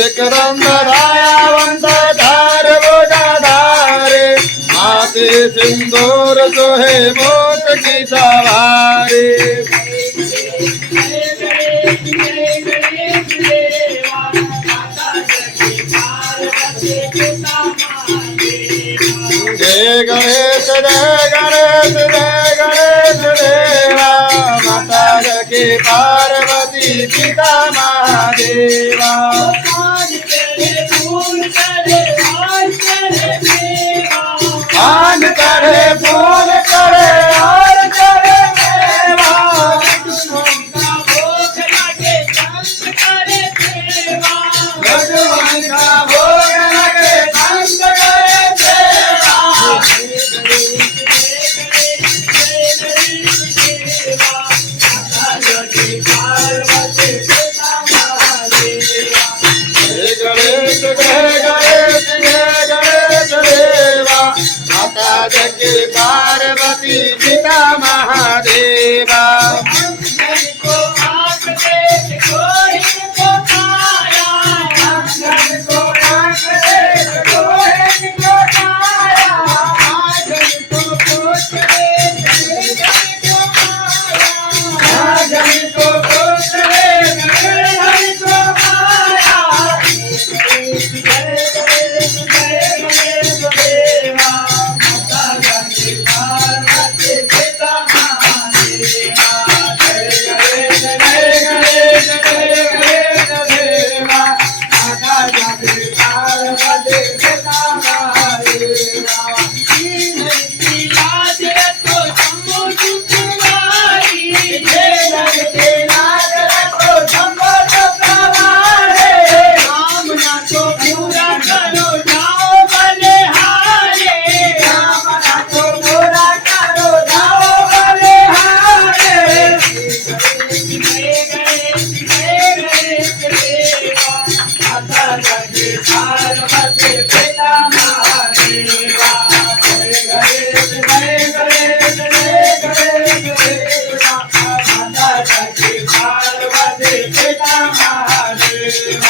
एकदम दयावंत धार बोझाधारे हाथे सिंदूर सोहे मोत की सवारी जय गणेश जय गणेश जय गणेश देवा माता की पार्वती पिता महादेवा पान करे फूल करे और करे देवा भगवान का भोग लगे संत करे गणेश जय गणेश जय गणेश देवा माता जगती पार्वती पिता महादेवा Hare